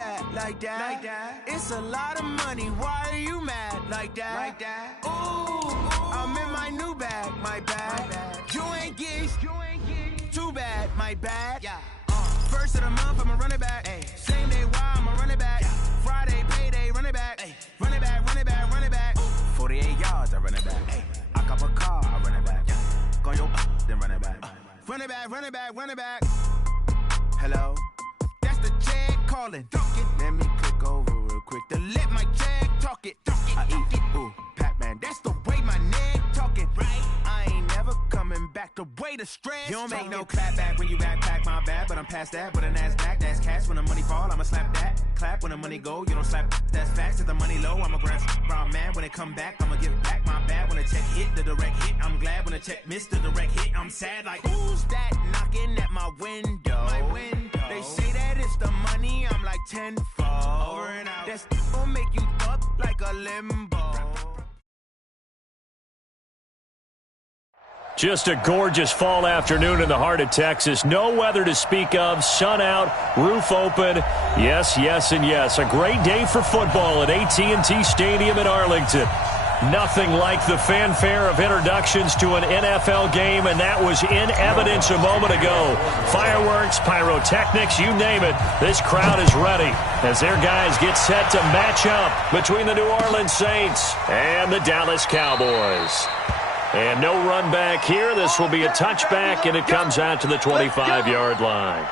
Like that. It's a lot of money. Why are you mad like that? Ooh, I'm in my new bag, my bad. You ain't geeks, too bad, my bad. Yeah. First of the month, I'ma run it back. Ay. Same day, why I'ma run it back. Yeah. Friday, payday, run it back. Ay. Run it back, run it back, run it back. 48 yards, I run it back. Ay. I cop a car, I run it back. Yeah. Go yo, then run it back. Run it back, run it back, run it back. Hello? That's the check calling. Let me click over real quick to let my check talk it. I eat it, ooh, Pac-Man. That's the way my neck talking. Right? I ain't never coming back. The way the stress. You don't make no clap back when you backpack, my bad. But I'm past that with a NASDAQ. That's cash when the money fall. I'ma slap that. Clap when the money go. You don't slap. That's facts. If the money low, I'ma grab brown man. When it come back, I'ma give back my bad. When the check hit, the direct hit. I'm glad when the check missed the direct hit. I'm sad like, who's that knocking at my window? My window. They say that it's the money. I'm like tenfold. Over and out. That's gonna make you fuck like a limbo. Just a gorgeous fall afternoon in the heart of Texas. No weather to speak of. Sun out, roof open. Yes, yes, and yes. A great day for football at AT&T Stadium in Arlington. Nothing like the fanfare of introductions to an NFL game, and that was in evidence a moment ago. Fireworks, pyrotechnics, you name it. This crowd is ready as their guys get set to match up between the New Orleans Saints and the Dallas Cowboys. And no run back here. This will be a touchback, and it comes out to the 25-yard line.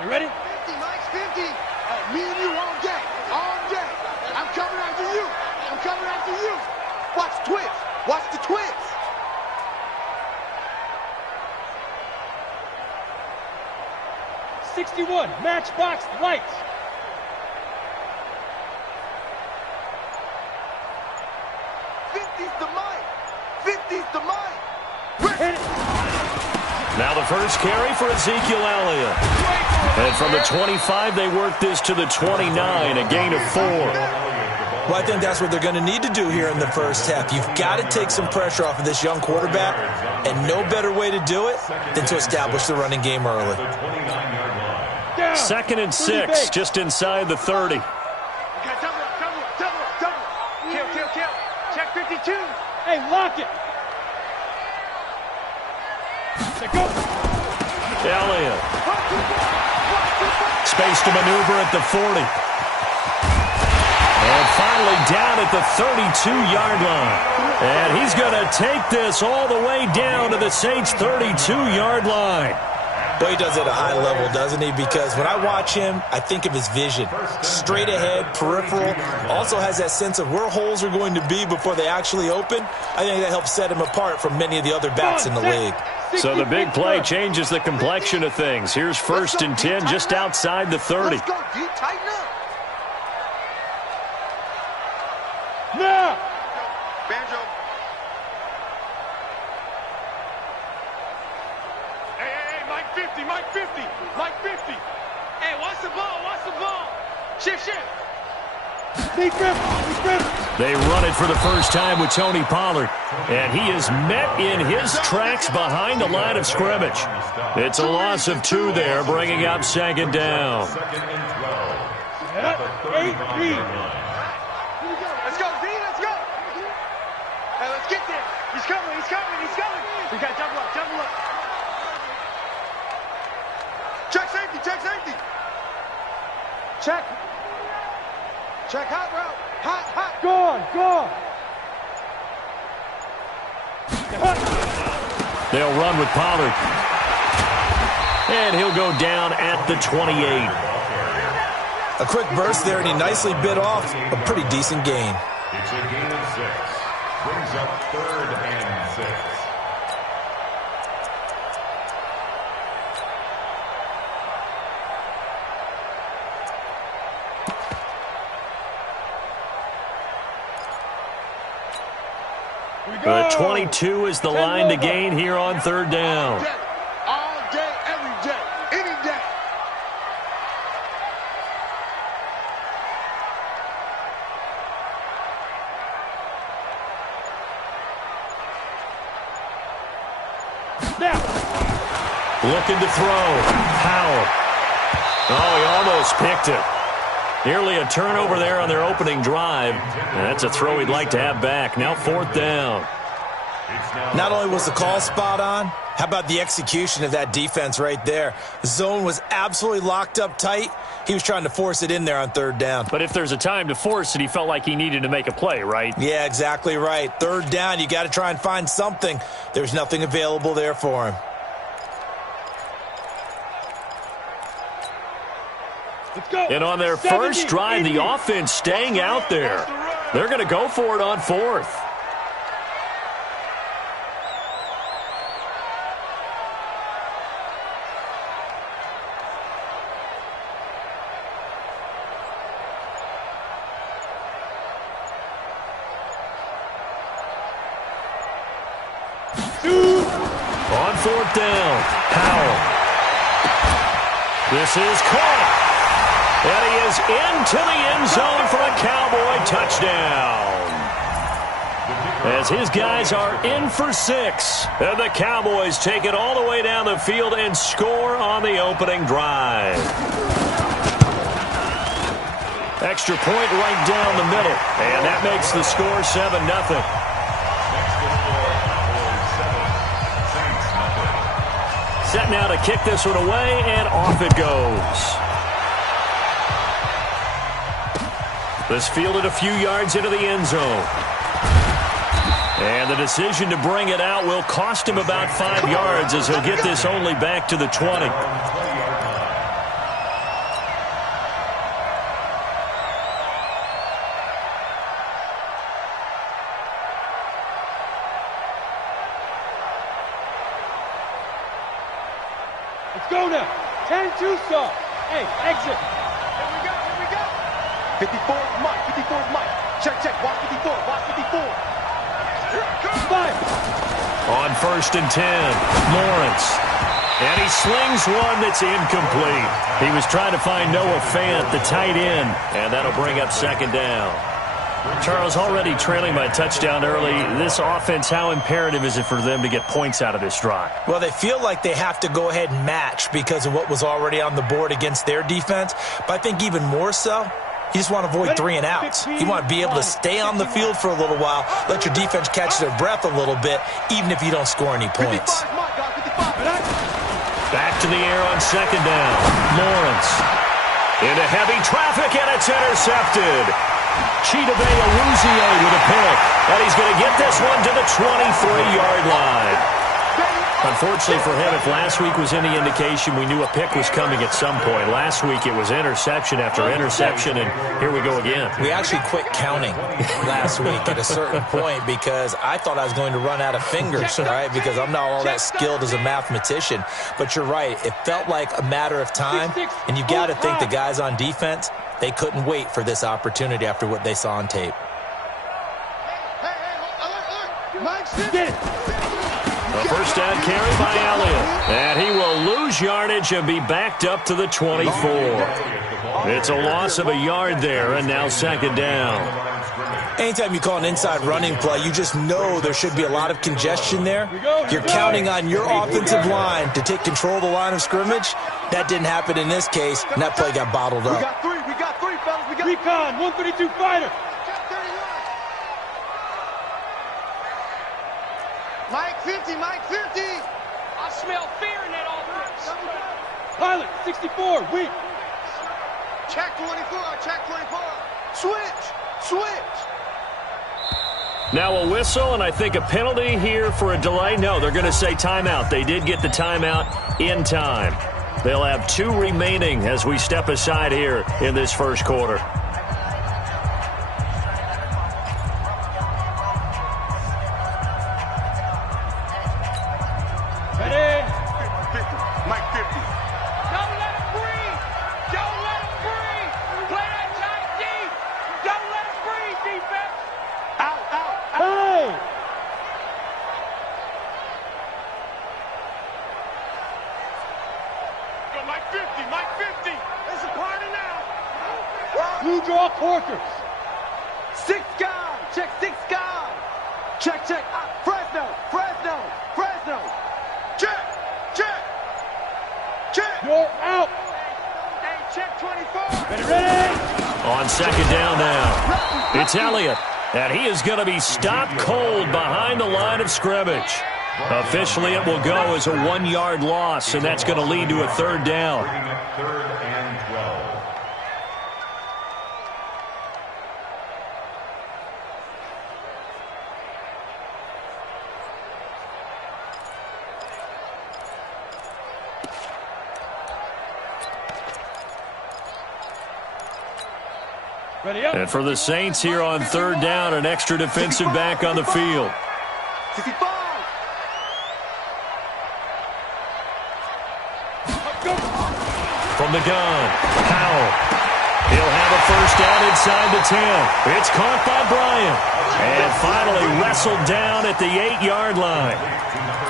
You ready? 50, Mike, 50. Me and you all day. All day. I'm coming after you. I'm coming after you. Watch the twist. Watch the twist. '61, Matchbox Lights. The mic. 50's the mic. Now the first carry for Ezekiel Elliott. And from the 25, they work this to the 29, a gain of 4. Well, I think that's what they're going to need to do here in the first half. You've got to take some pressure off of this young quarterback, and no better way to do it than to establish the running game early. 2nd and 6, just inside the 30. Double. Kill. Check 52. Hey, lock it. Go. Elliott. Space to maneuver at the 40. And finally down at the 32-yard line. And he's going to take this all the way down to the Saints' 32-yard line. Well, he does it at a high level, doesn't he? Because when I watch him, I think of his vision. Straight ahead, peripheral. Also has that sense of where holes are going to be before they actually open. I think that helps set him apart from many of the other backs in the league. So the big play changes the complexion of things. Here's 1st and 10 just outside the 30. Let's go, D. Tighten up. Now. Banjo. Hey, Mike 50, Mike 50, Mike 50. Hey, watch the ball. Shift. They run it for the first time with Tony Pollard. And he is met in his tracks behind the line of scrimmage. It's a loss of 2 there, bringing up 2nd down. 8 Let's go, D, let's go. Hey, let's get there. He's coming. We got double up. Check safety. Check hot route. Hot. Gone. They'll run with Pollard. And he'll go down at the 28. A quick burst there, and he nicely bit off a pretty decent gain. It's a gain of 6. Brings up 3rd and 6. But 22 is the line to gain here on 3rd down. All day, every day, any day. Now. Looking to throw. Powell. Oh, he almost picked it. Nearly a turnover there on their opening drive. And that's a throw he'd like to have back. Now 4th down. Not only was the call spot on, how about the execution of that defense right there? The zone was absolutely locked up tight. He was trying to force it in there on 3rd down. But if there's a time to force it, he felt like he needed to make a play, right? Yeah, exactly right. 3rd down, you got to try and find something. There's nothing available there for him. Let's go. And on their first drive, the offense staying out there. They're going to go for it on 4th. On 4th down, Powell. This is caught. And he is into the end zone for a Cowboy touchdown. As his guys are in for 6. And the Cowboys take it all the way down the field and score on the opening drive. Extra point right down the middle. And that makes the score 7-0. Set now to kick this one away, and off it goes. This fielded a few yards into the end zone. And the decision to bring it out will cost him about 5 yards as he'll get this only back to the 20. Let's go now. 10-2 stop. Hey, exit. Here we go. 54, Mike. 54, Mike. Check. Watch 54. Watch 54. Fire. On 1st and 10, Lawrence. And he slings one that's incomplete. He was trying to find Noah Fant, the tight end, and that'll bring up 2nd down. Charles, already trailing by a touchdown early. This offense, how imperative is it for them to get points out of this drive? Well, they feel like they have to go ahead and match because of what was already on the board against their defense. But I think even more so, you just want to avoid 3 and outs. You want to be able to stay on the field for a little while, let your defense catch their breath a little bit, even if you don't score any points. Back to the air on 2nd down. Lawrence into heavy traffic, and it's intercepted. Chidobe Awuzie with a pick, and he's going to get this one to the 23-yard line. Unfortunately for him, if last week was any indication, we knew a pick was coming at some point. Last week it was interception after interception, and here we go again. We actually quit counting last week at a certain point because I thought I was going to run out of fingers, right? Because I'm not all that skilled as a mathematician. But you're right. It felt like a matter of time, and you've got to think the guys on defense, they couldn't wait for this opportunity after what they saw on tape. Get it. A first down carry by Elliott. And he will lose yardage and be backed up to the 24. It's a loss of a yard there, and now 2nd down. Anytime you call an inside running play, you just know there should be a lot of congestion there. You're counting on your offensive line to take control of the line of scrimmage. That didn't happen in this case, and that play got bottled up. We got three, fellas. We got Recon, 132 fighter. Mike 50. I smell fear in that offense. Pilot, 64, weak. Check 24. Switch. Now a whistle, and I think a penalty here for a delay. No, they're going to say timeout. They did get the timeout in time. They'll have 2 remaining as we step aside here in this first quarter. Ready? 50. Mike 50. Don't let him breathe. Play that tight deep. Don't let him breathe, defense. Out. Hey! Go Mike 50. There's a party now. Blue draw Corkers. 6 guard. Check 6 guard. Check. Fresno. Check 24. Ready? On second down now, it's Elliott, and he is going to be stopped cold behind the line of scrimmage. Officially, it will go as a 1-yard loss, and that's going to lead to a third down. Third and 12. Ready up. And for the Saints here on third down, an extra defensive back on the field. 65. From the gun, Powell. He'll have a first down inside the 10. It's caught by Bryant. And finally wrestled down at the 8-yard line.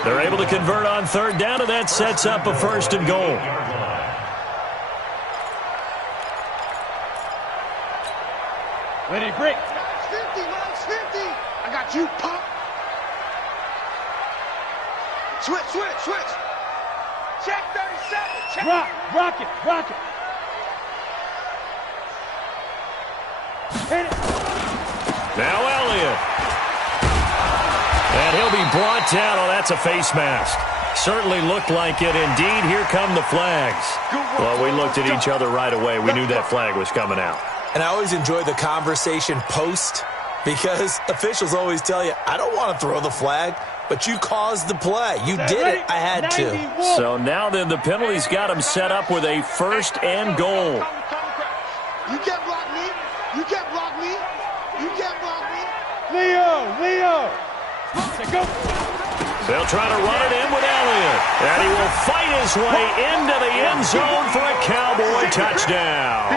They're able to convert on third down, and that sets up a first and goal. Ready, break. Minus 50. I got you, punk. Switch. Check 37. Check. Rock it. Hit it. Now Elliott. And he'll be brought down. Oh, that's a face mask. Certainly looked like it. Indeed, here come the flags. Well, we looked at each other right away. We knew that flag was coming out. And I always enjoy the conversation post because officials always tell you, I don't want to throw the flag, but you caused the play. You did it. I had to. So now then the penalty's got him set up with a first and goal. You can't block me. You can't block me. You can't block me. Leo. Let's go. They'll try to run it in with Elliott. And he will fight his way into the end zone for a Cowboy touchdown.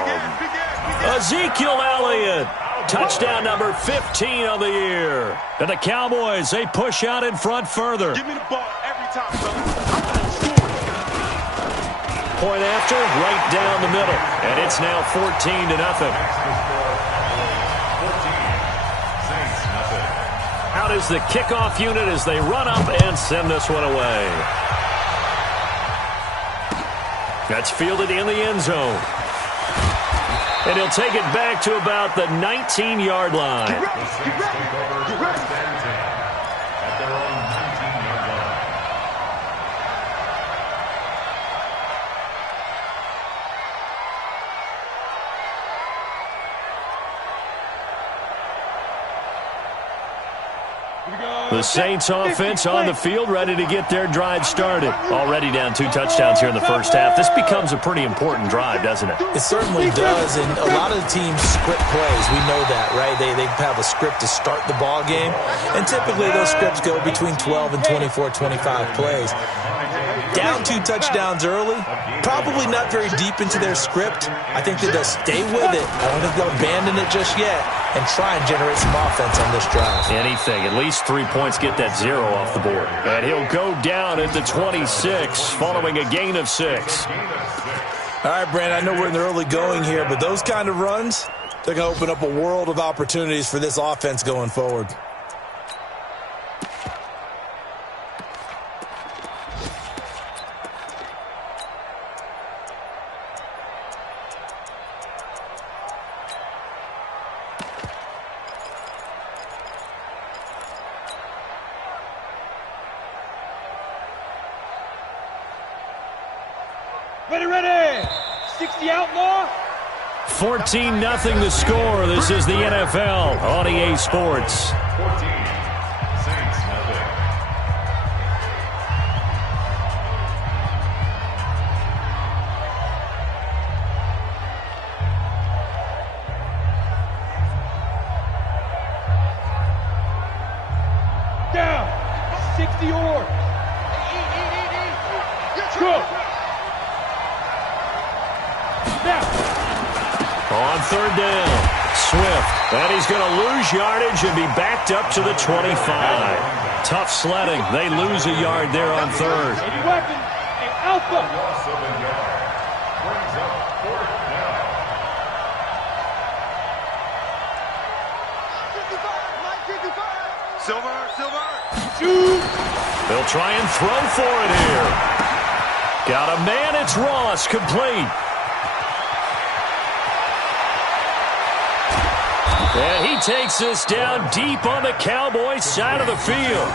Ezekiel Elliott, touchdown number 15 of the year. And the Cowboys, they push out in front further. Give me the ball every time, brother. Point after, right down the middle. And it's now 14-0. Out is the kickoff unit as they run up and send this one away. That's fielded in the end zone. And he'll take it back to about the 19-yard line. Get ready. At their own 19-yard line. The Saints offense on the field, ready to get their drive started. Already down 2 touchdowns here in the first half. This becomes a pretty important drive, doesn't it? It certainly does, and a lot of the teams script plays. We know that, right? They have a script to start the ball game, and typically those scripts go between 12 and 24, 25 plays. Down 2 touchdowns early, probably not very deep into their script. I think that they'll stay with it. I don't think they'll abandon it just yet and try and generate some offense on this drive. Anything, at least 3 points, get that 0 off the board. And he'll go down at the 26, following a gain of 6. All right, Brandon, I know we're in the early going here, but those kind of runs, they're going to open up a world of opportunities for this offense going forward. Ready. 60 outlaw. 14-0 the score. This is the NFL on EA Sports. 14, Saints, nothing. Down. 60 or. Go. On third down, Swift. And he's going to lose yardage and be backed up to the 25. Tough sledding. They lose a yard there on third. Weapon. Alpha. Loss of a yard. Brings up fourth down. 55. Silver. They'll try and throw for it here. Got a man. It's Ross, complete. And he takes this down deep on the Cowboys side of the field.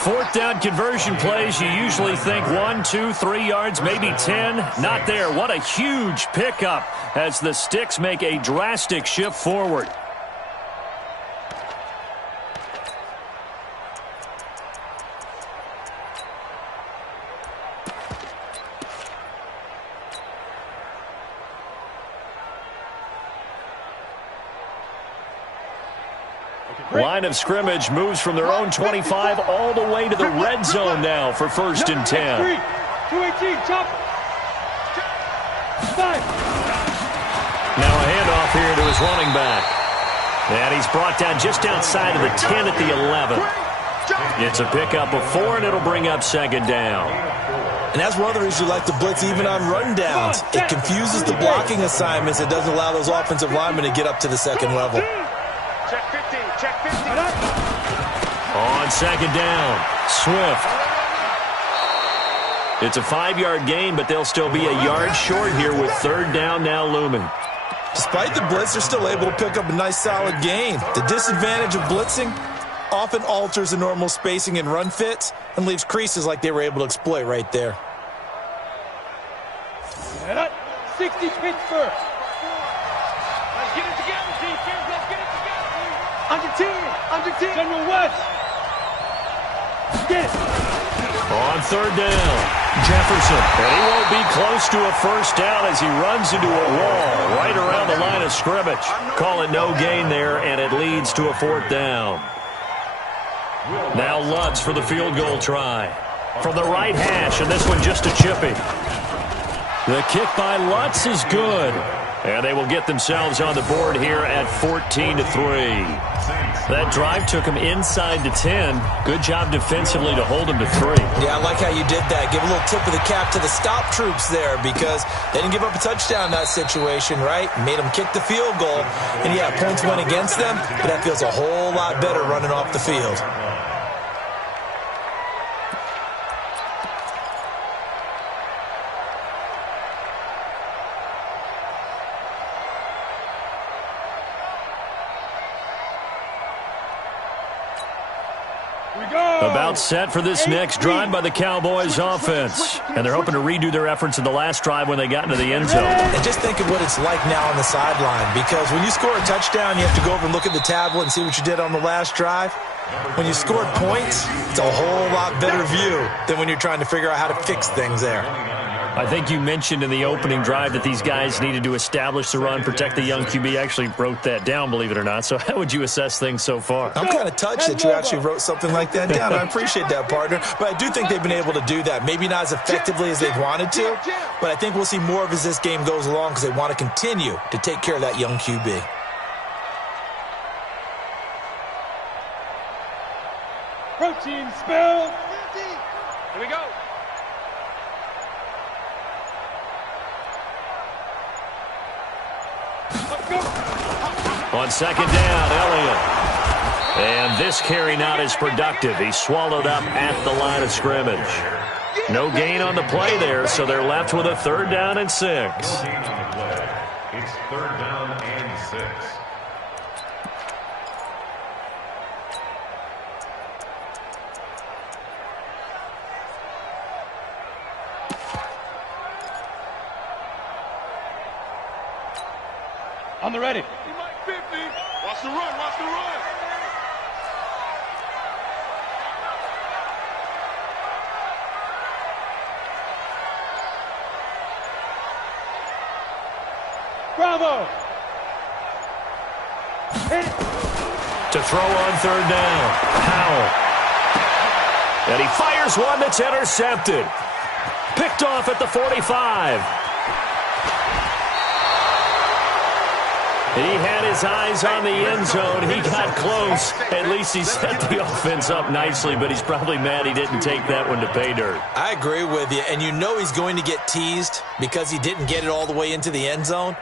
Fourth down conversion plays, you usually think 1, 2, 3 yards, maybe 10. Not there. What a huge pickup as the Sticks make a drastic shift forward. Line of scrimmage moves from their own 25 all the way to the red zone now for 1st and 10. 218, chop. 5. Now a handoff here to his running back. And he's brought down just outside of the 10 at the 11. It's a pickup of 4, and it'll bring up 2nd down. And that's one of the reasons you like to blitz even on run downs. It confuses the blocking assignments. It doesn't allow those offensive linemen to get up to the 2nd level. Check 15, check 15. On 2nd down, Swift. It's a 5-yard gain, but they'll still be a yard short here with 3rd down now looming. Despite the blitz, they're still able to pick up a nice solid gain. The disadvantage of blitzing often alters the normal spacing and run fits and leaves creases like they were able to exploit right there. 60 Pittsburgh. Let's get it together, defense. Let's get it together. Under 10. Under 10. General West. Get it. On 3rd down, Jefferson. And he won't be close to a 1st down as he runs into a wall right around the line of scrimmage. Call it no gain there, and it leads to a 4th down. Now Lutz for the field goal try. From the right hash, and this one just a chippy. The kick by Lutz is good. And they will get themselves on the board here at 14-3. That drive took them inside the 10. Good job defensively to hold them to 3. Yeah, I like how you did that. Give a little tip of the cap to the stop troops there because they didn't give up a touchdown in that situation, right? Made them kick the field goal. And, yeah, points went against them, but that feels a whole lot better running off the field. About set for this next drive by the Cowboys offense. And they're hoping to redo their efforts in the last drive when they got into the end zone. And just think of what it's like now on the sideline, because when you score a touchdown, you have to go over and look at the tablet and see what you did on the last drive. When you scored points, it's a whole lot better view than when you're trying to figure out how to fix things there. I think you mentioned in the opening drive that these guys needed to establish the run, protect the young QB. Actually wrote that down, believe it or not. So how would you assess things so far? I'm kind of touched that you actually wrote something like that down. I appreciate that, partner. But I do think they've been able to do that. Maybe not as effectively as they've wanted to, but I think we'll see more of as this game goes along because they want to continue to take care of that young QB. Protein spill. Here we go. On 2nd down, Elliott. And this carry not as productive. He's swallowed up at the line of scrimmage. No gain on the play there, so they're left with a 3rd down and 6. It's 3rd down and 6. On the ready. He might fit me. Watch the run, watch the run. Bravo. To throw on 3rd down, Powell. And he fires one that's intercepted. Picked off at the 45. He had his eyes on the end zone. He got close. At least he set the offense up nicely, but he's probably mad he didn't take that one to pay dirt. I agree with you, and you know he's going to get teased because he didn't get it all the way into the end zone.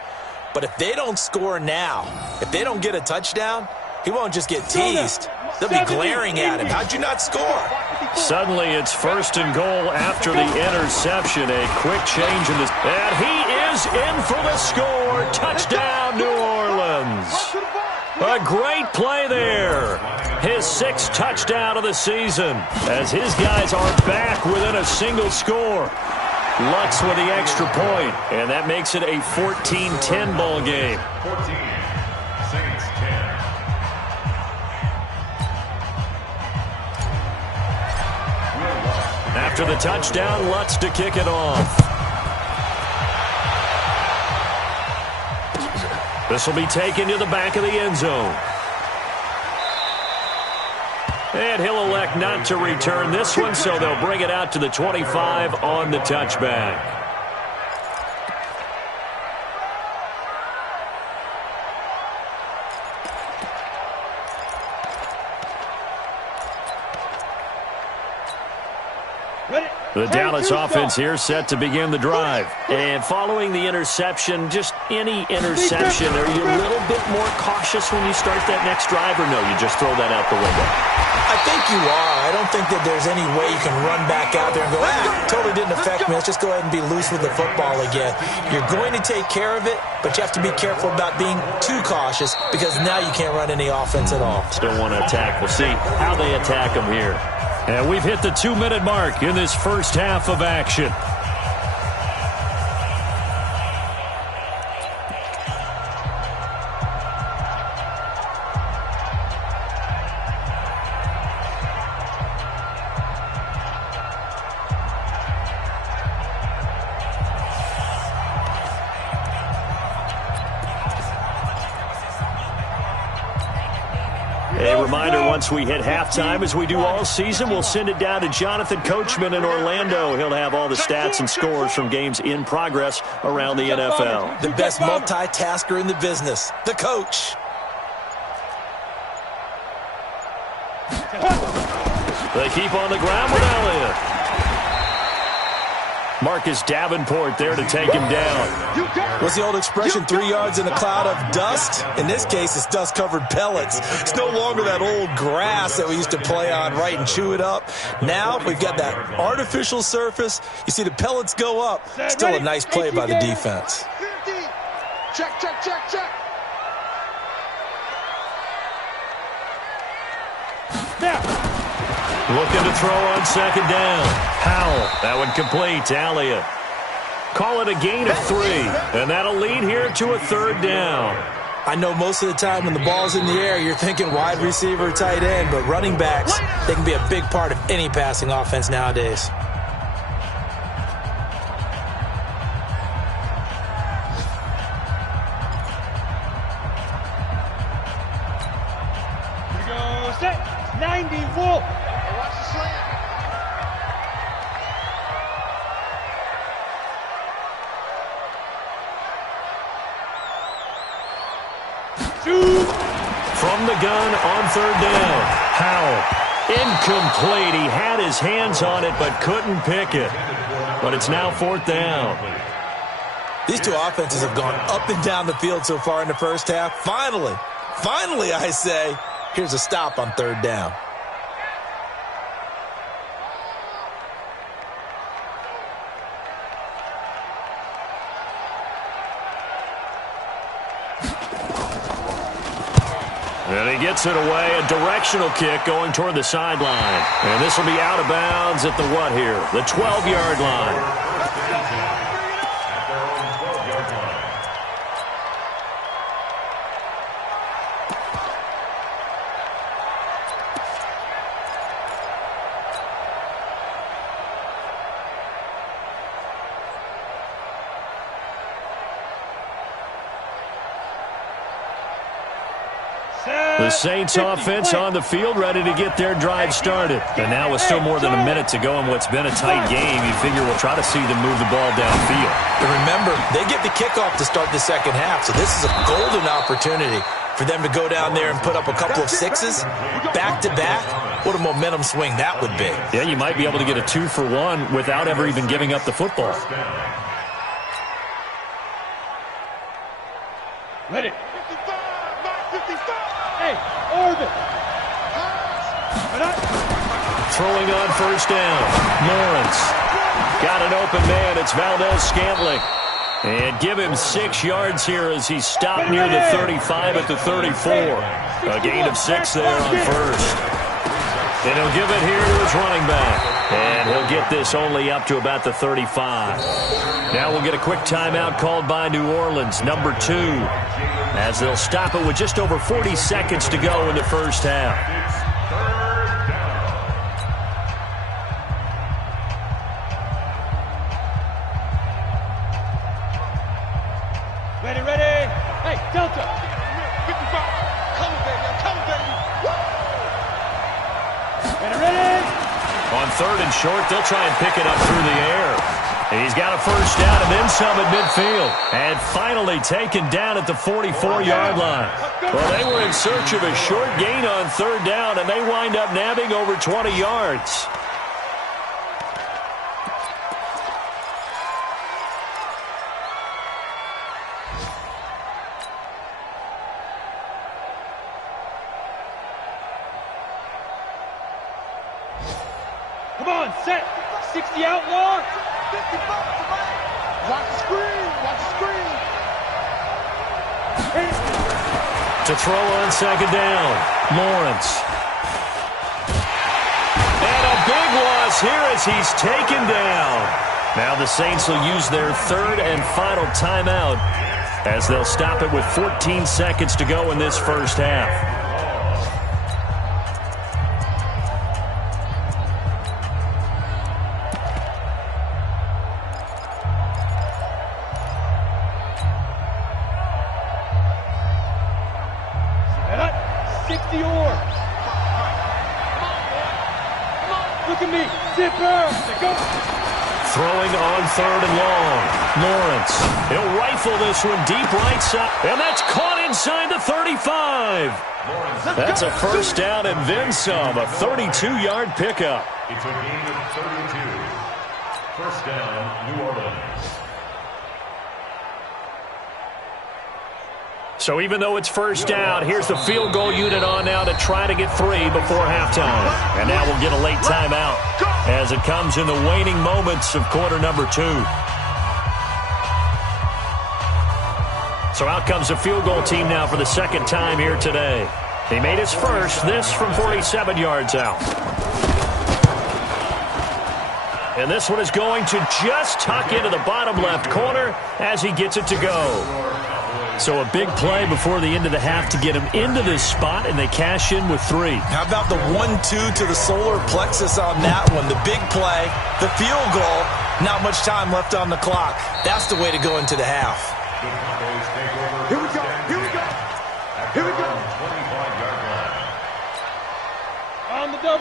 But if they don't score now, if they don't get a touchdown, he won't just get teased. They'll be glaring at him. How'd you not score? Suddenly it's 1st and goal after the interception. A quick change in this. And he is in for the score. Touchdown, New Orleans. A great play there. His 6th touchdown of the season as his guys are back within a single score. Lutz with the extra point, and that makes it a 14-10 ball game. 14, Saints 10. After the touchdown, Lutz to kick it off. This will be taken to the back of the end zone. And he'll elect not to return this one, so they'll bring it out to the 25 on the touchback. The Dallas offense here set to begin the drive. And following the interception, just any interception, are you a little bit more cautious when you start that next drive, or no, you just throw that out the window? I think you are. I don't think that there's any way you can run back out there and go, totally didn't affect me. Let's just go ahead and be loose with the football again. You're going to take care of it, but you have to be careful about being too cautious because now you can't run any offense at all. Still want to attack. We'll see how they attack them here. And we've hit the 2-minute mark in this first half of action. A reminder, once we hit halftime, as we do all season, we'll send it down to Jonathan Coachman in Orlando. He'll have all the stats and scores from games in progress around the NFL. The best multitasker in the business, the coach. They keep on the ground with Elliott. Marcus Davenport there to take him down. What's the old expression, 3 yards in a cloud of dust? In this case, it's dust-covered pellets. It's no longer that old grass that we used to play on, right, and chew it up. Now we've got that artificial surface. You see the pellets go up. Still a nice play by the defense. 50. Check, check, check, check. Now. Looking to throw on second down. Howell, that one complete to Elliott. Call it a gain of 3, and that'll lead here to a 3rd down. I know most of the time when the ball's in the air, you're thinking wide receiver, tight end, but running backs, they can be a big part of any passing offense nowadays. Here we go, set, 90, Wolf. Watch the slant. From the gun on 3rd down. Howell, incomplete. He had his hands on it but couldn't pick it. But it's now 4th down. These two offenses have gone up and down the field so far in the first half. Finally, I say, here's a stop on 3rd down. And he gets it away, a directional kick going toward the sideline. And this will be out of bounds at the what here? The 12-yard line. The Saints offense on the field, ready to get their drive started. And now with still more than a minute to go in what's been a tight game, you figure we'll try to see them move the ball downfield. And remember, they get the kickoff to start the second half, so this is a golden opportunity for them to go down there and put up a couple of 6s back-to-back. What a momentum swing that would be. Yeah, you might be able to get a 2-for-1 without ever even giving up the football. Ready. 55, not 55. Hey, orbit. Throwing on 1st down. Lawrence. Got an open man. It's Valdez Scantling. And give him 6 yards here as he stopped near the 35 at the 34. A gain of 6 there on first. And he'll give it here to his running back. And he'll get this only up to about the 35. Now we'll get a quick timeout called by New Orleans, number 2, as they'll stop it with just over 40 seconds to go in the first half. Ready. Hey, Delta. 55. Come on, baby. Ready. On 3rd and short, they'll try and pick it up through the air. And he's got a first down and then some at midfield. And finally taken down at the 44-yard line. Well, they were in search of a short gain on 3rd down, and they wind up nabbing over 20 yards. Come on, set. 60 outlaw. 55. Watch the screen. To throw on 2nd down, Lawrence. And a big loss here as he's taken down. Now the Saints will use their 3rd and final timeout as they'll stop it with 14 seconds to go in this first half. Look at me. Zipper. Go. Throwing on 3rd and long. Lawrence. He'll rifle this one deep right side. And that's caught inside the 35. That's a first down and then some. A 32-yard pickup. It's a gain of 32. First down, New Orleans. So even though it's first down, here's the field goal unit on now to try to get 3 before halftime. And now we'll get a late timeout as it comes in the waning moments of quarter number 2. So out comes the field goal team now for the 2nd time here today. He made his first, this from 47 yards out. And this one is going to just tuck into the bottom left corner as he gets it to go. So a big play before the end of the half to get him into this spot, and they cash in with 3. How about the 1-2 to the solar plexus on that one? The big play, the field goal, not much time left on the clock. That's the way to go into the half. Here we go.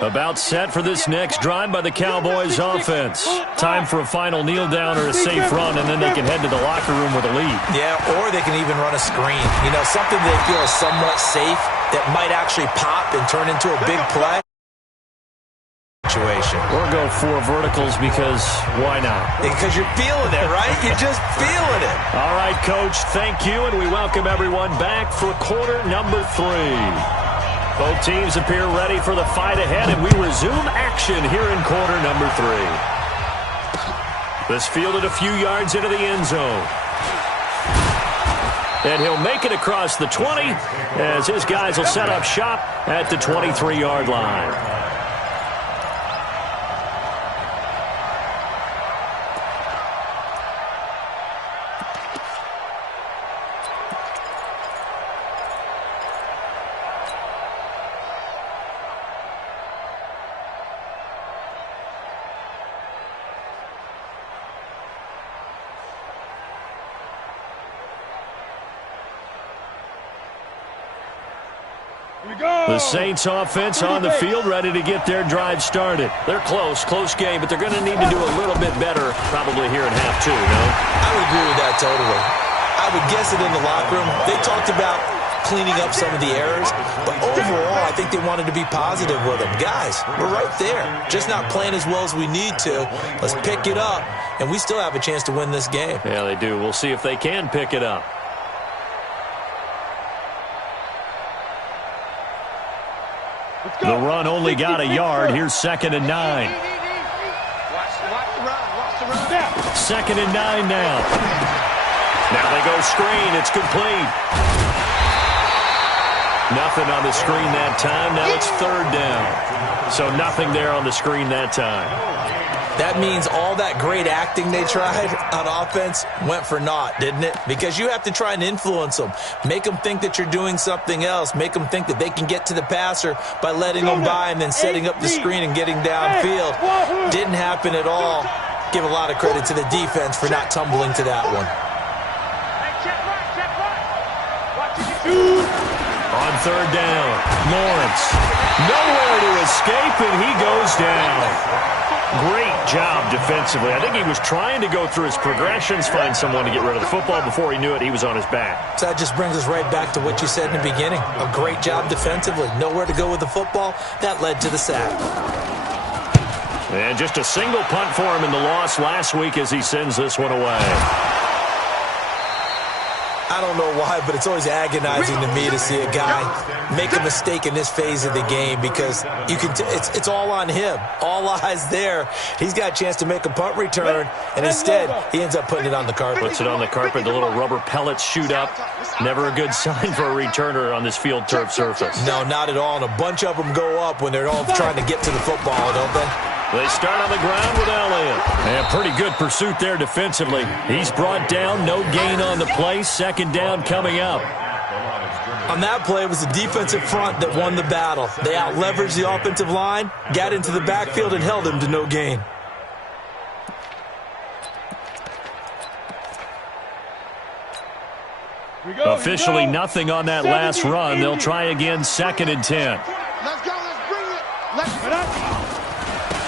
About set for this next drive by the Cowboys offense. Time for a final kneel down or a safe run, and then they can head to the locker room with a lead. Yeah, or they can even run a screen. You know, something they feel is somewhat safe that might actually pop and turn into a big play. Situation. Or go 4 verticals because why not? Because you're feeling it, right? You're just feeling it. All right, Coach, thank you, and we welcome everyone back for quarter number 3. Both teams appear ready for the fight ahead, and we resume action here in quarter number 3. This fielded a few yards into the end zone. And he'll make it across the 20 as his guys will set up shop at the 23-yard line. The Saints offense on the field, ready to get their drive started. They're close game, but they're going to need to do a little bit better probably here in half 2, no? I would agree with that totally. I would guess it in the locker room. They talked about cleaning up some of the errors, but overall, I think they wanted to be positive with them. Guys, we're right there, just not playing as well as we need to. Let's pick it up, and we still have a chance to win this game. Yeah, they do. We'll see if they can pick it up. The run only got a yard. Here's 2nd and 9. Watch the run. 2nd and 9 now. Now they go screen. It's complete. Nothing on the screen that time. Now it's third down. So nothing there on the screen that time. That means all that great acting they tried on offense went for naught, didn't it? Because you have to try and influence them. Make them think that you're doing something else. Make them think that they can get to the passer by letting them by and then setting up the screen and getting downfield. Didn't happen at all. Give a lot of credit to the defense for not tumbling to that one. On third down, Lawrence. Nowhere to escape, and he goes down. Great job defensively. I think he was trying to go through his progressions, find someone to get rid of the football. Before he knew it, he was on his back. So that just brings us right back to what you said in the beginning. A great job defensively. Nowhere to go with the football. That led to the sack. And just a single punt for him in the loss last week as he sends this one away. I don't know why, but it's always agonizing to me to see a guy make a mistake in this phase of the game because you can. It's all on him. All eyes there. He's got a chance to make a punt return, and instead he ends up putting it on the carpet. Puts it on the carpet. The little rubber pellets shoot up. Never a good sign for a returner on this field turf surface. No, not at all. And a bunch of them go up when they're all trying to get to the football, don't they? They start on the ground with Elliott. And pretty good pursuit there defensively. He's brought down, no gain on the play. Second down coming up. On that play, it was the defensive front that won the battle. They out-leveraged the offensive line, got into the backfield, and held him to no gain. Officially nothing on that last run. They'll try again, second and 10. Let's go. Let's bring it. Let's get up.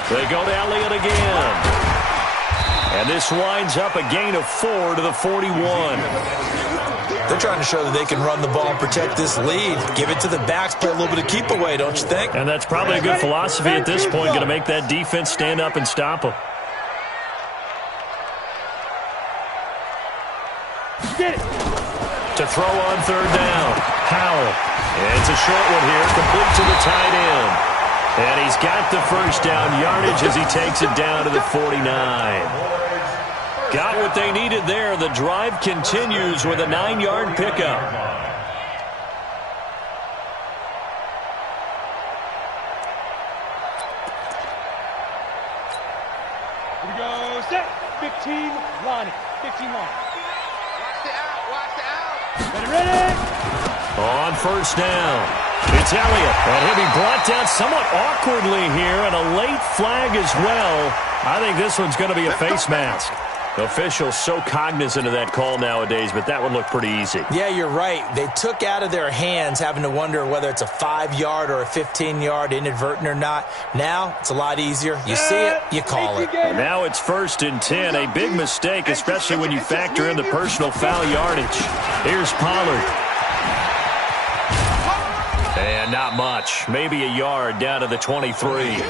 They go to Elliott again. And this winds up a gain of 4 to the 41. They're trying to show that they can run the ball and protect this lead. Give it to the backs, play a little bit of keep away, don't you think? And that's probably a good philosophy at this point, going to make that defense stand up and stop them. Get it. To throw on third down, Howell. And it's a short one here, complete to the tight end. And he's got the first down yardage as he takes it down to the 49. Got what they needed there. The drive continues with a 9-yard pickup. Here we go. Set. 15 line. 15 line. Watch the out. Watch the out. Ready. On first down. It's Elliott, and he'll be brought down somewhat awkwardly here, and a late flag as well. I think this one's going to be a face mask. Officials so cognizant of that call nowadays, but that one looked pretty easy. Yeah, you're right. They took out of their hands having to wonder whether it's a 5-yard or a 15-yard, inadvertent or not. Now, it's a lot easier. You see it, you call it. And now it's first and 10, a big mistake, especially when you factor in the personal foul yardage. Here's Pollard. And not much. Maybe a yard down to the 23.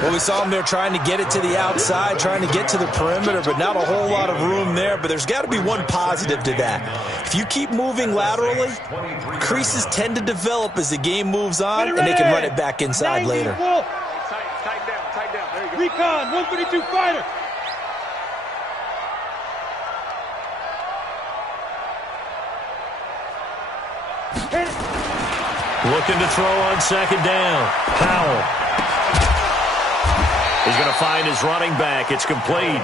Well, we saw them there trying to get it to the outside, trying to get to the perimeter, but not a whole lot of room there. But there's got to be one positive to that. If you keep moving laterally, creases tend to develop as the game moves on, and they can run it back inside later. Tighten down, tighten down. There you go. Recon, 132 fighter. Hit it. Looking to throw on second down. Powell. He's going to find his running back. It's complete.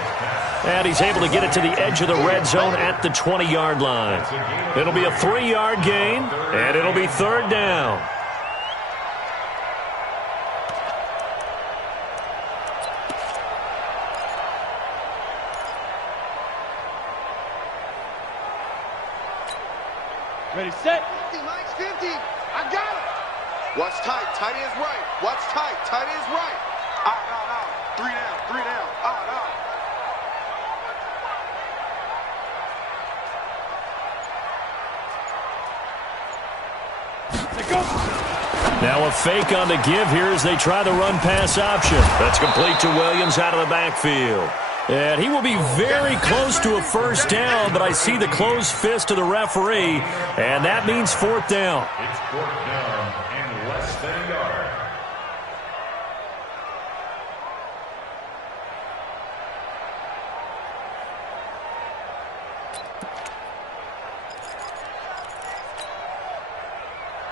And he's able to get it to the edge of the red zone at the 20-yard line. It'll be a 3-yard gain, and it'll be third down. Ready, set. 50, Mike's 50. I got it. Watch tight. Tight end's right. Watch tight. Tight end's right. Out. 3 down. 3 down. Out. Let go. Now a fake on the give here as they try the run-pass option. That's complete to Williams out of the backfield. And he will be very close to a first down, but I see the closed fist of the referee, and that means fourth down. It's fourth down and less than a yard.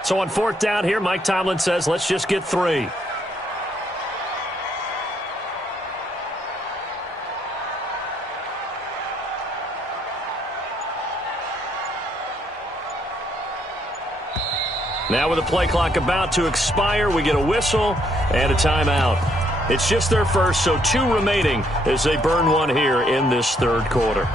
So on 4th down here, Mike Tomlin says, let's just get 3. Now with the play clock about to expire, we get a whistle and a timeout. It's just their first, so 2 remaining as they burn one here in this 3rd quarter.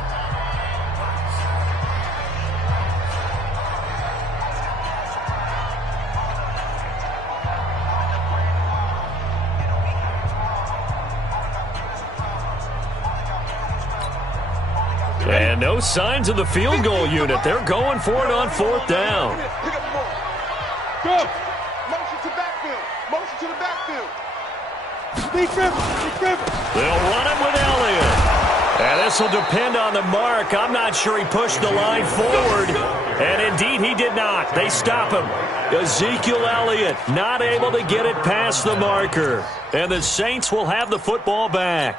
And no signs of the field goal unit. They're going for it on 4th down. Go. Motion to backfield. Motion to the backfield. They'll run it with Elliott. And this will depend on the mark. I'm not sure he pushed the line forward. And indeed he did not. They stop him. Ezekiel Elliott not able to get it past the marker. And the Saints will have the football back.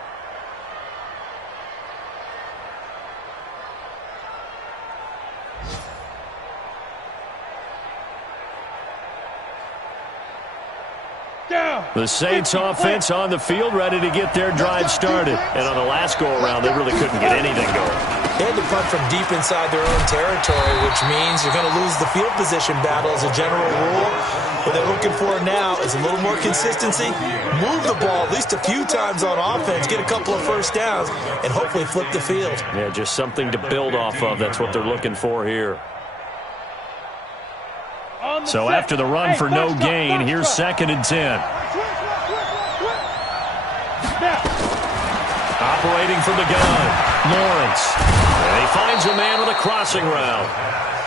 The Saints offense on the field ready to get their drive started. And on the last go-around, they really couldn't get anything going. They had to punt from deep inside their own territory, which means you're going to lose the field position battle as a general rule. What they're looking for now is a little more consistency, move the ball at least a few times on offense, get a couple of first downs, and hopefully flip the field. Yeah, just something to build off of. That's what they're looking for here. So after the run for no gain, here's 2nd and 10. Operating from the gun, Lawrence. And he finds a man with a crossing route.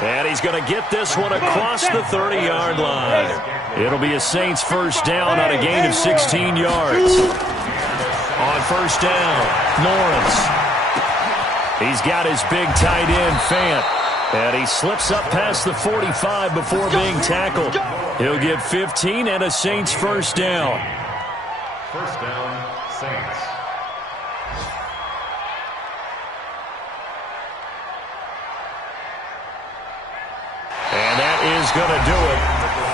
And he's going to get this one across the 30-yard line. It'll be a Saints first down on a gain of 16 yards. On first down, Lawrence. He's got his big tight end, Fant. And he slips up past the 45 before being tackled. He'll get 15 and a Saints first down. First down, Saints. And that is going to do it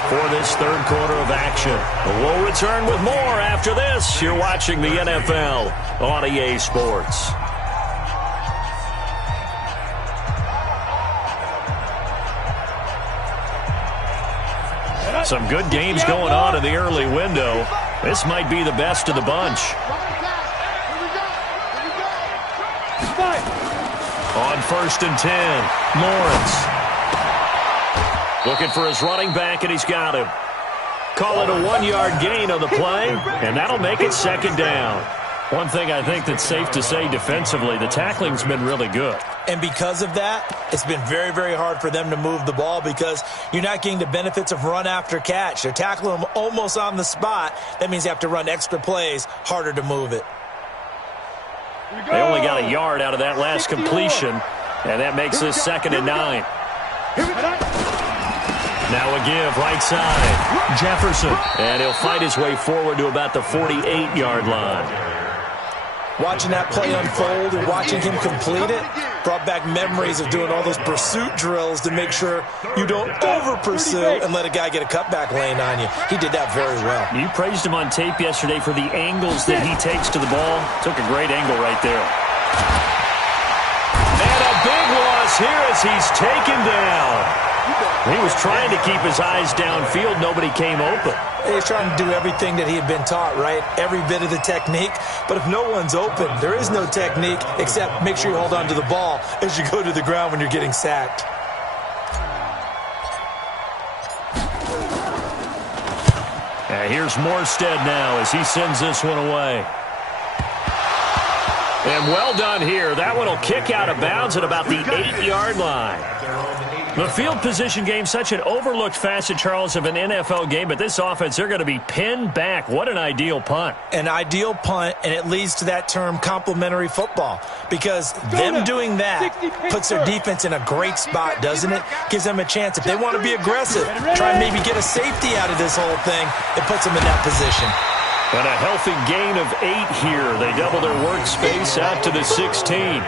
for this 3rd quarter of action. We'll return with more after this. You're watching the NFL on EA Sports. Some good games going on in the early window. This might be the best of the bunch. On 1st and 10, Lawrence. Looking for his running back, and he's got him. Call it a 1-yard gain on the play, and that'll make it 2nd down. One thing I think that's safe to say defensively, the tackling's been really good. And because of that, it's been very, very hard for them to move the ball because you're not getting the benefits of run after catch. They're tackling them almost on the spot. That means they have to run extra plays, harder to move it. They only got a yard out of that last completion, and that makes this 2nd and 9. Now a give, right side, Jefferson. And he'll fight his way forward to about the 48-yard line. Watching that play unfold and watching him complete it brought back memories of doing all those pursuit drills to make sure you don't over-pursue and let a guy get a cutback lane on you. He did that very well. You praised him on tape yesterday for the angles that he takes to the ball. Took a great angle right there. And a big loss here as he's taken down. He was trying to keep his eyes downfield. Nobody came open. He's trying to do everything that he had been taught, right? Every bit of the technique. But if no one's open, there is no technique except make sure you hold on to the ball as you go to the ground when you're getting sacked. And here's Morstead now as he sends this one away. And well done here. That one will kick out of bounds at about the 8-yard line. The field position game, such an overlooked facet, Charles, of an NFL game, but this offense, they're going to be pinned back. What an ideal punt. An ideal punt, and it leads to that term complementary football, because them doing that puts their defense in a great spot, doesn't it? Gives them a chance. If they want to be aggressive, try and maybe get a safety out of this whole thing, it puts them in that position. And a healthy gain of 8 here. They double their workspace out to the 16.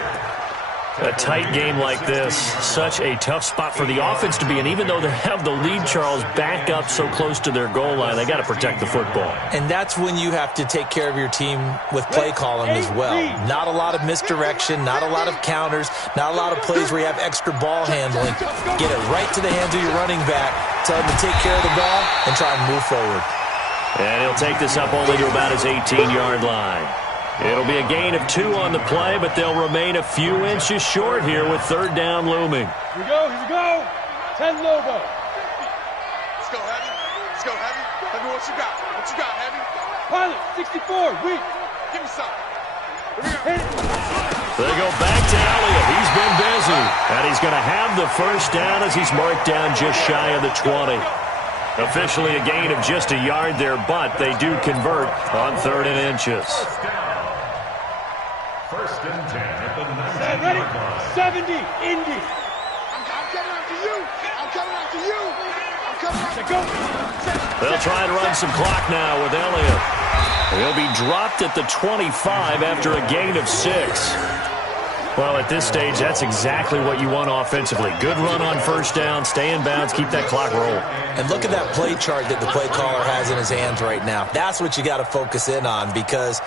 A tight game like this, such a tough spot for the offense to be in. Even though they have the lead, Charles, back up so close to their goal line, they got to protect the football. And that's when you have to take care of your team with play calling as well. Not a lot of misdirection, not a lot of counters, not a lot of plays where you have extra ball handling. Get it right to the hands of your running back, tell him to take care of the ball, and try and move forward. And he'll take this up only to about his 18-yard line. It'll be a gain of 2 on the play, but they'll remain a few inches short here with third down looming. Here we go, here we go. 10 Lobo. Let's go, Heavy. Let's go, Heavy. Heavy, what you got? What you got, Heavy? Pilot, 64, weak. Give me something. Here we go. Hit it. They go back to Elliott. He's been busy. And he's going to have the first down as he's marked down just shy of the 20. Officially a gain of just a yard there, but they do convert on 3rd and inches. First and 10 at the 19-yard Ready? line. 70, Indy. I'm coming after you. I'm coming after you. I'm coming after you. Go. They'll try and run some clock now with Elliott. He'll be dropped at the 25 after a gain of 6. Well, at this stage, that's exactly what you want offensively. Good run on first down, stay in bounds, keep that clock rolling. And look at that play chart that the play caller has in his hands right now. That's what you got to focus in on, because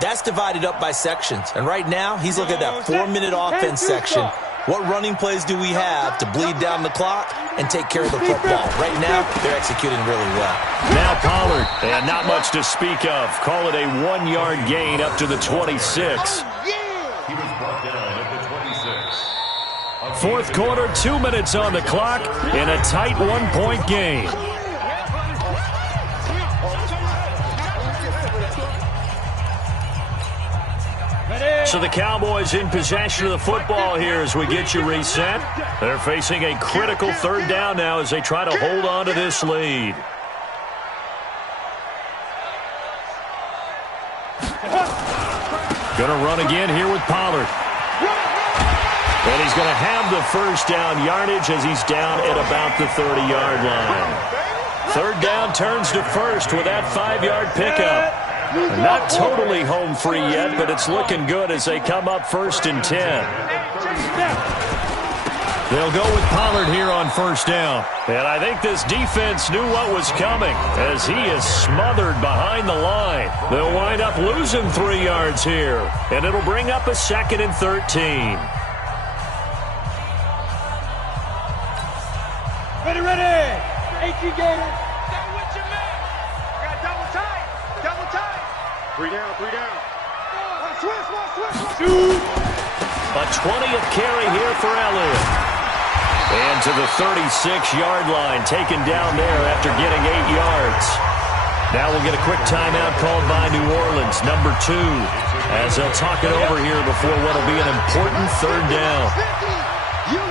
that's divided up by sections. And right now, he's looking at that 4-minute offense section. What running plays do we have to bleed down the clock and take care of the football? Right now, they're executing really well. Now Pollard, and not much to speak of. Call it a 1-yard gain up to the 26. He was brought down at the 26. Fourth quarter, 2 minutes on the clock in a tight 1-point game. So the Cowboys in possession of the football here as we get you reset. They're facing a critical 3rd down now as they try to hold on to this lead. Going to run again here with Pollard. And he's going to have the first down yardage as he's down at about the 30-yard line. 3rd down turns to first with that 5-yard pickup. Not totally home free yet, but it's looking good as they come up 1st and 10. They'll go with Pollard here on first down. And I think this defense knew what was coming as he is smothered behind the line. They'll wind up losing 3 yards here, and it'll bring up a 2nd and 13. Ready, ready. 18 Gators. Got what you meant. Got double tight. Double tight. 3 down, 3 down. One switch, one switch, one Shoot. A 20th carry here for Elliott. And to the 36-yard line, taken down there after getting 8 yards. Now we'll get a quick timeout called by New Orleans, number 2, as they'll talk it over here before what will be an important 3rd down. You.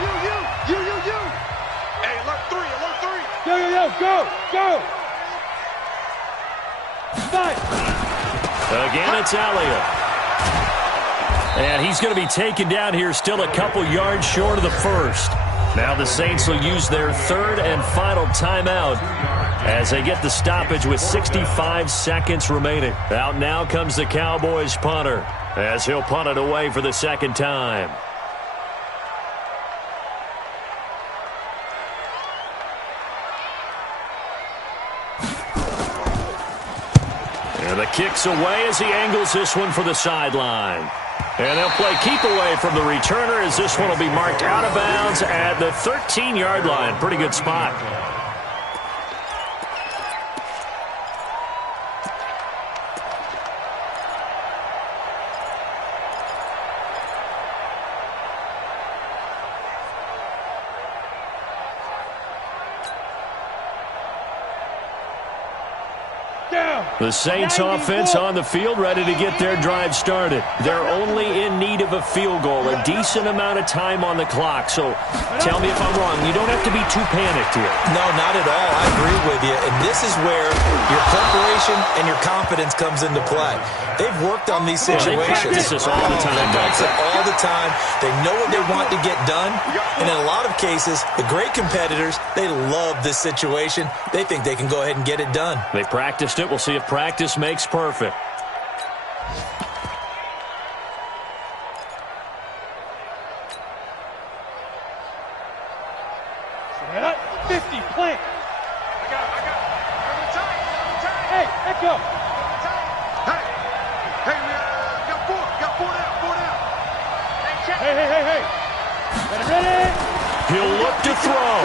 Hey, alert 3, alert 3. Yo, go. 5. Again, it's Elliott. And he's going to be taken down here still a couple yards short of the first. Now the Saints will use their 3rd and final timeout as they get the stoppage with 65 seconds remaining. Out now comes the Cowboys punter as he'll punt it away for the 2nd time. And the kick's away as he angles this one for the sideline. And they'll play keep away from the returner as this one will be marked out of bounds at the 13-yard line. Pretty good spot. The Saints offense on the field, ready to get their drive started. They're only in need of a field goal, a decent amount of time on the clock. So tell me if I'm wrong. You don't have to be too panicked here. No, not at all. I agree with you. And this is where your preparation and your confidence comes into play. They've worked on these situations. They practice this all the time. They practice it all the time. They know what they want to get done. And in a lot of cases, the great competitors, they love this situation. They think they can go ahead and get it done. They practiced it. We'll see if practice makes perfect. look to throw.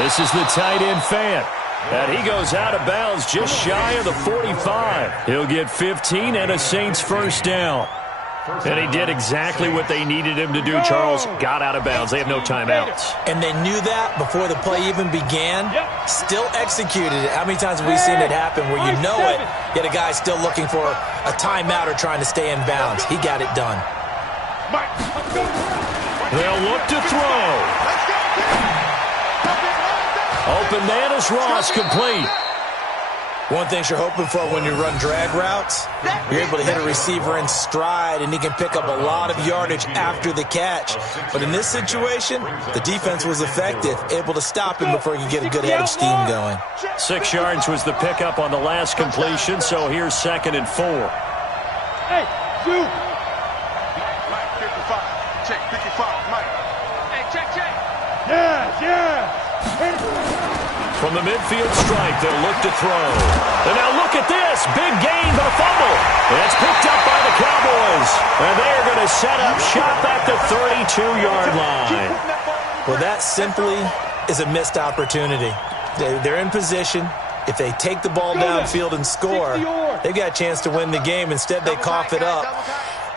This is the tight end Fant. And he goes out of bounds just shy of the 45. He'll get 15 and a Saints first down. And he did exactly what they needed him to do, Charles. Got out of bounds. They have no timeouts. And they knew that before the play even began. Still executed it. How many times have we seen it happen where you know it, yet a guy's still looking for a timeout or trying to stay in bounds? He got it done. They'll look to throw. Open man is Ross, complete. One thing you're hoping for when you run drag routes, you're able to hit a receiver in stride, and he can pick up a lot of yardage after the catch. But in this situation, the defense was effective, able to stop him before he could get a good head of steam going. 6 yards was the pickup on the last completion, so here's 2nd and 4. Hey, you. Mike, 55. Check, 55, Mike. Hey, check. Yeah. From the midfield stripe, they'll look to throw. And now look at this. Big gain, but a fumble. It's picked up by the Cowboys. And they're going to set up shop at the 32-yard line. Well, that simply is a missed opportunity. They're in position. If they take the ball downfield and score, they've got a chance to win the game. Instead, they cough it up.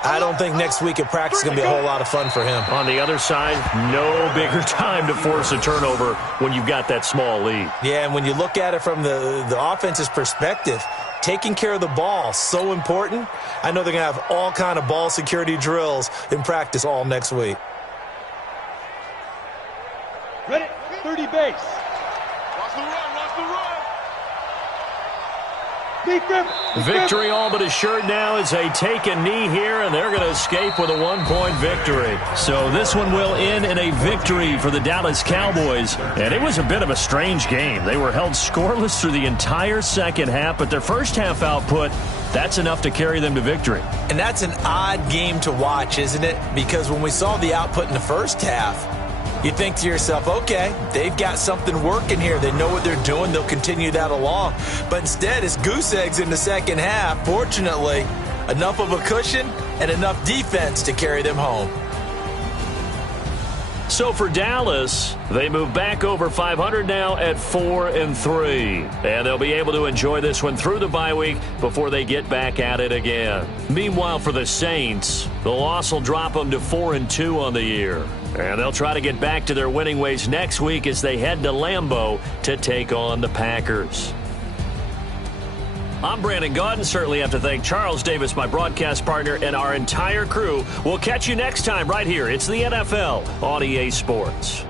I don't think next week at practice is going to be a whole lot of fun for him. On the other side, no bigger time to force a turnover when you've got that small lead. Yeah, and when you look at it from the offense's perspective, taking care of the ball, so important. I know they're going to have all kind of ball security drills in practice all next week. Ready? 30 base. Watch the run. Victory all but assured now as they take a knee here, and they're going to escape with a 1-point victory. So this one will end in a victory for the Dallas Cowboys. And it was a bit of a strange game. They were held scoreless through the entire second half, but their first half output, that's enough to carry them to victory. And that's an odd game to watch, isn't it? Because when we saw the output in the first half, you think to yourself, okay, they've got something working here. They know what they're doing. They'll continue that along. But instead, it's goose eggs in the second half. Fortunately, enough of a cushion and enough defense to carry them home. So for Dallas, they move back over 500 now at 4-3. And they'll be able to enjoy this one through the bye week before they get back at it again. Meanwhile, for the Saints, the loss will drop them to 4-2 on the year. And they'll try to get back to their winning ways next week as they head to Lambeau to take on the Packers. I'm Brandon Gaudin. Certainly have to thank Charles Davis, my broadcast partner, and our entire crew. We'll catch you next time right here. It's the NFL on EA Sports.